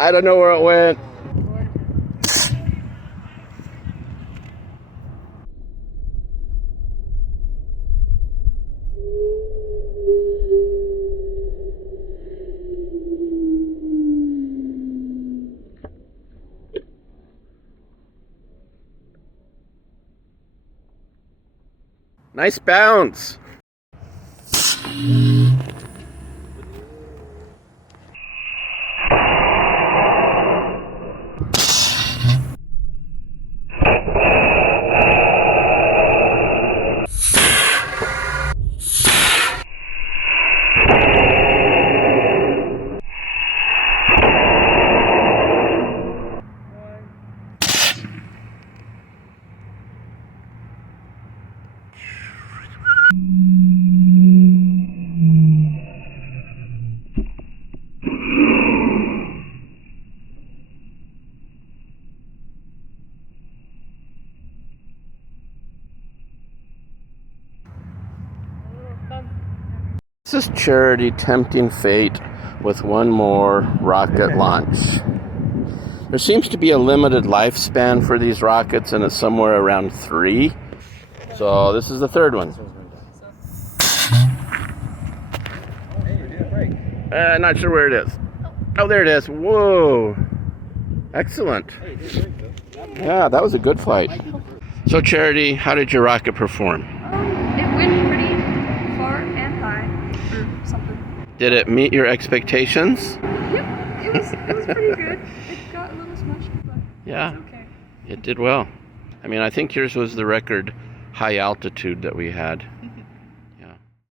I don't know where it went. Nice bounce. This is Charity tempting fate with one more rocket launch. There seems to be a limited lifespan for these rockets, and it's somewhere around 3. So this is the third one. Not sure where it is. Oh, there it is. Whoa. Excellent. Yeah, that was a good flight. So Charity, how did your rocket perform? It went pretty far and high, or something. Did it meet your expectations? Yep, it was pretty good. It got a little smushed, but yeah, it's okay. It did well. I mean, I think yours was the record high altitude that we had.